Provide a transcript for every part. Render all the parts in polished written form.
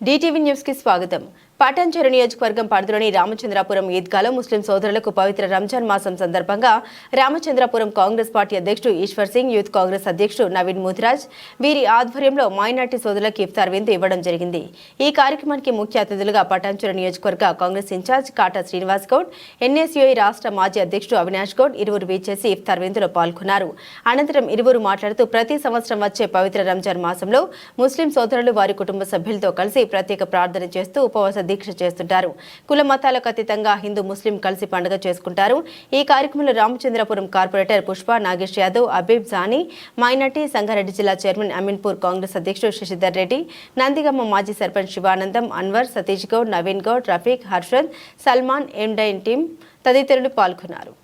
DTV news కి స్వాగతం. పటాన్చెరు నియోజకవర్గం పరిధిలోని రామచంద్రాపురం ఈద్గాలో ముస్లిం సోదరులకు పవిత్ర రంజాన్ మాసం సందర్భంగా రామచంద్రాపురం కాంగ్రెస్ పార్టీ అధ్యక్షుడు ఈశ్వర్ సింగ్, యూత్ కాంగ్రెస్ అధ్యక్షుడు నవీన్ ముదిరాజ్ వీరి ఆధ్వర్యంలో మైనార్టీ సోదరులకు ఇఫ్తార్ విందు ఇవ్వడం జరిగింది. ఈ కార్యక్రమానికి ముఖ్య అతిథులుగా పటాన్చెరు నియోజకవర్గ కాంగ్రెస్ ఇన్ఛార్జ్ కాటా శ్రీనివాస్ గౌడ్, NSUI రాష్ట్ర మాజీ అధ్యక్షుడు అవినాష్ గౌడ్ ఇరువురు విచ్చేసి ఇఫ్తార్ విందులో పాల్గొన్నారు. అనంతరం ఇరువురు మాట్లాడుతూ ప్రతి సంవత్సరం వచ్చే పవిత్ర రంజాన్ మాసంలో ముస్లిం సోదరులు వారి కుటుంబ సభ్యులతో కలిసి ప్రత్యేక ప్రార్థన చేస్తూ ఉపవాస దీక్ష చేస్తుంటారు. కుల మతాలకు అతీతంగా హిందూ ముస్లిం కలిసి పండుగ చేసుకుంటారు. ఈ కార్యక్రమంలో రామచంద్రపురం కార్పొరేటర్ పుష్ప నాగేష్ యాదవ్, అబీబ్ జానీ, మైనార్టీ సంగారెడ్డి జిల్లా చైర్మన్ అమీన్పూర్ కాంగ్రెస్ అధ్యక్షుడు శశిధర్ రెడ్డి, నందిగమ్మ మాజీ సర్పంచ్ శివానందం, అన్వర్, సతీష్ గౌడ్, నవీన్ గౌడ్, రఫీక్, హర్షద్, సల్మాన్, ఎండైన్ టీం తదితరులు పాల్గొన్నారు.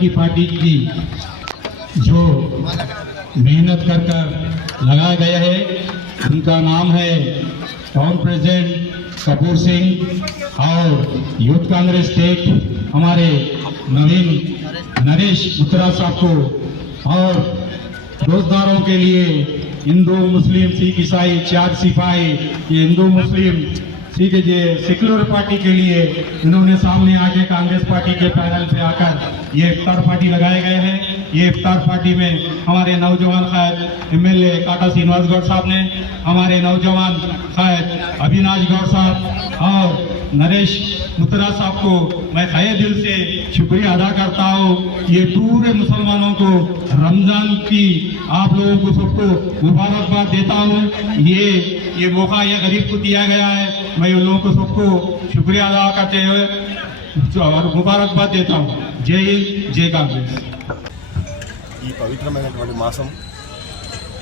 की पार्टी की जो मेहनत कर लगाया गया है, उनका नाम है टाउन प्रेसिडेंट कपूर सिंह और यूथ कांग्रेस स्टेट हमारे नवीन नरेश उत्तरा साहब को, और रोजगारों के लिए हिंदू मुस्लिम सिख ईसाई 4 सिपाही, ये हिंदू मुस्लिम सिख सेक्युलर पार्टी के लिए इन्होंने सामने आके कांग्रेस पार्टी के पैनल पे आकर ये इफ्तार पार्टी लगाए गए हैं। ये इफ्तार पार्टी में हमारे नौजवान खैर MLA काटा श्रीनिवास गौड़ साहब ने, हमारे नौजवान खैर अविनाश गौड़ साहब और नरेश मुत्तरा साहब को मैं खैर दिल से शुक्रिया अदा करता हूँ। ये पूरे मुसलमानों को रमजान की आप लोगों को सबको मुबारकबाद देता हूँ। ये मौका ये गरीब को दिया गया है, मैं उन लोगों को सबको शुक्रिया अदा करते हुए और मुबारकबाद देता हूँ। जय हिंद, जय कांग्रेस। ఈ పవిత్రమైనటువంటి మాసం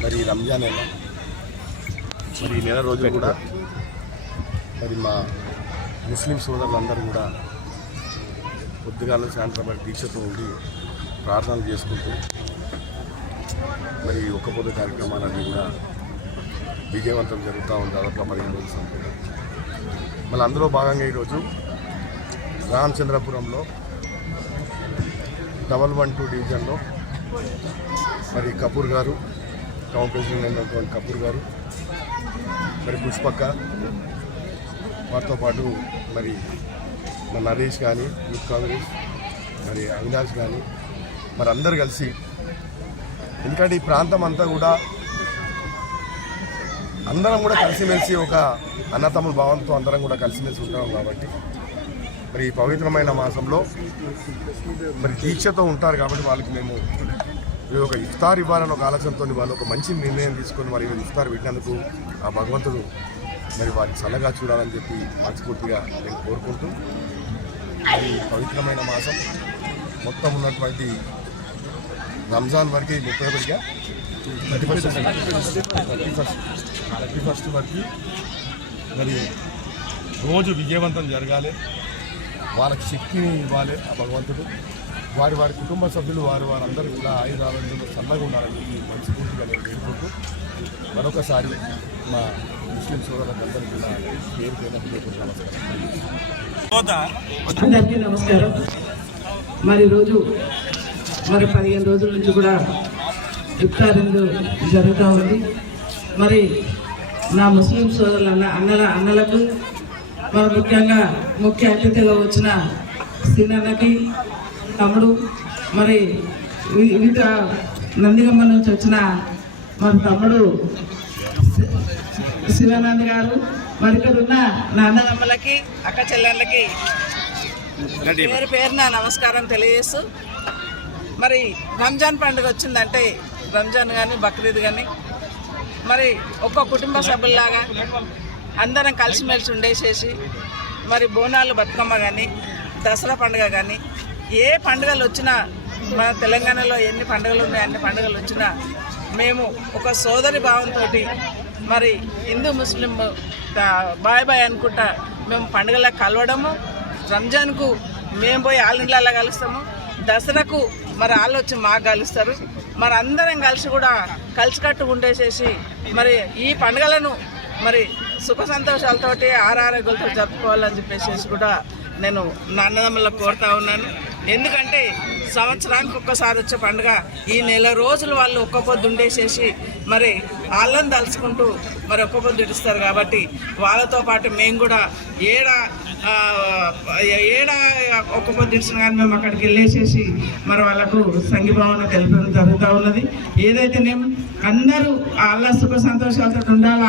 మరి రంజాన్ నెల, మరి ఈ నెల రోజు కూడా మరి మా ముస్లిం సోదరులందరూ కూడా పొద్దుగాల సాయంత్రం మరి దీక్షతో ఉండి ప్రార్థనలు చేసుకుంటూ మరి ఒక్క పొద్దు కార్యక్రమాలన్నీ కూడా విజయవంతం జరుగుతూ ఉంది. దాదాపు 15 రోజుల సంపద. మళ్ళీ అందులో భాగంగా ఈరోజు రామచంద్రపురంలో 112 డివిజన్లో మరి కపూర్ గారు, టౌన్ ప్రెసిడెంట్ అయినటువంటి కపూర్ గారు, మరి పుష్పక్క, వారితో పాటు మరి మన నరేష్ కానీ, యూత్ కాంగ్రెస్, మరి అవినాష్ కానీ, మరి అందరు కలిసి, ఎందుకంటే ఈ ప్రాంతం అంతా కూడా అందరం కూడా కలిసిమెలిసి ఒక అన్నతమ్ముల భావంతో అందరం కూడా కలిసిమెలిసి ఉంటాం కాబట్టి మరి ఈ పవిత్రమైన మాసంలో మరి దీక్షతో ఉంటారు కాబట్టి వాళ్ళకి మేము ఒక ఇఫ్తార్ ఇవ్వాలని ఒక ఆలోచనతో వాళ్ళు ఒక మంచి నిర్ణయం తీసుకొని మరి ఇఫ్తార్ పెట్టినందుకు ఆ భగవంతుడు మరి వారికి చల్లగా చూడాలని చెప్పి మనస్ఫూర్తిగా నేను కోరుకుంటూ మరి పవిత్రమైన మాసం మొత్తం ఉన్నటువంటి రంజాన్ వరకు 31గా 31 వరకు మరి రోజు విజయవంతం జరగాలి, వాళ్ళకి శక్తిని ఇవ్వాలి ఆ భగవంతుడు. వారి కుటుంబ సభ్యులు వారందరూ కూడా ఆయురారోగ్యంలో చల్లగా ఉండాలని చెప్పి మనస్ఫూర్తిగా నేను వేడుకుంటూ మరొకసారి మా ముస్లిం సోదరులందరికీ కూడా పేరు నమస్కారం. అందరికీ నమస్కారం. మరి రోజు 15 రోజుల నుంచి కూడా ఇఫ్తార్ జరుగుతూ ఉంది. మరి నా ముస్లిం సోదరుల అన్నలకు మరి ముఖ్యంగా ముఖ్య అతిథిగా వచ్చిన సీనన్నకి తమ్ముడు, మరి వివిధ నందిగమ్మ నుంచి వచ్చిన మరి తమ్ముడు శివానంద్ గారు, మరి ఇక్కడ ఉన్న నా అన్నదమ్మలకి అక్క చెల్లెళ్ళకి పేరున నమస్కారం తెలియజేస్తూ, మరి రంజాన్ పండుగ వచ్చిందంటే రంజాన్ కానీ బక్రీద్ కానీ మరి ఒక్క కుటుంబ సభ్యుల్లాగా అందరం కలిసిమెలిసి ఉండేసేసి మరి బోనాలు బతుకమ్మ కానీ దసరా పండుగ కానీ ఏ పండుగలు వచ్చినా మన తెలంగాణలో ఎన్ని పండుగలు ఉన్నాయి అన్ని పండుగలు వచ్చినా మేము ఒక సోదరి భావంతో మరి హిందూ ముస్లిం బాయ్ బాయ్ అనుకుంటా మేము పండుగలకు కలవడము, రంజాన్కు మేము పోయి వాళ్ళ ఇళ్ళల్లో కలుస్తాము, దసరాకు మరి వాళ్ళు వచ్చి మాకు కలుస్తారు. మరి అందరం కలిసి కూడా కలిసికట్టు ఉండేసేసి మరి ఈ పండుగలను మరి సుఖ సంతోషాలతోటి ఆరోగ్యాలతో జరుపుకోవాలని చెప్పేసి కూడా నేను నా అన్నదమ్ములకు కోరుతా ఉన్నాను. ఎందుకంటే సంవత్సరానికి ఒక్కసారి వచ్చే పండుగ, ఈ నెల రోజులు వాళ్ళు ఒక్క పొద్దు ఉండేసేసి మరి వాళ్ళని తలుచుకుంటూ మరి ఒక్క పొద్దు ఇడుస్తారు. కాబట్టి వాళ్ళతో పాటు మేము కూడా ఏడా ఒక్క పొద్దు ఇడిచిన కానీ మేము అక్కడికి వెళ్ళేసేసి మరి వాళ్ళకు సంఘీభావన తెలపడం జరుగుతూ ఉన్నది. ఏదైతేనేం అందరూ వాళ్ళ సుఖ సంతోషాలతో ఉండాలి,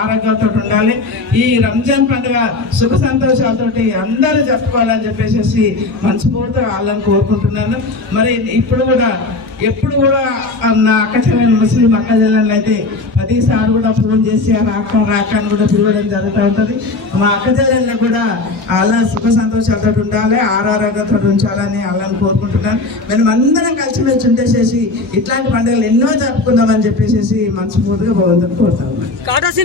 ఆరోగ్యాలతో ఉండాలి. ఈ రంజాన్ పండుగ సుఖ సంతోషాలతోటి అందరూ జరుపుకోవాలని చెప్పేసి మనస్ఫూర్తిగా వాళ్ళని కోరుకుంటున్నాను. మరి ఎప్పుడు కూడా నా అక్క చెల్లెలు ముస్లిం అక్క చెల్లెళ్ళు అయితే ప్రతిసారి కూడా ఫోన్ చేసి రాక అని కూడా పిలవడం జరుగుతూ ఉంటుంది. మా అక్క చెల్లెళ్ళని కూడా అలా సుఖ సంతోషాలతో ఉండాలి, ఆరోగ్యంతో ఉంచాలని వాళ్ళని కోరుకుంటున్నాను. మేము అందరం కలిసిమెలిసి ఉండేసేసి ఇట్లాంటి పండుగలు ఎన్నో జరుపుకుందామని చెప్పేసి మనస్ఫూర్తిగా భగవంతుని కోరుతా ఉన్నాను.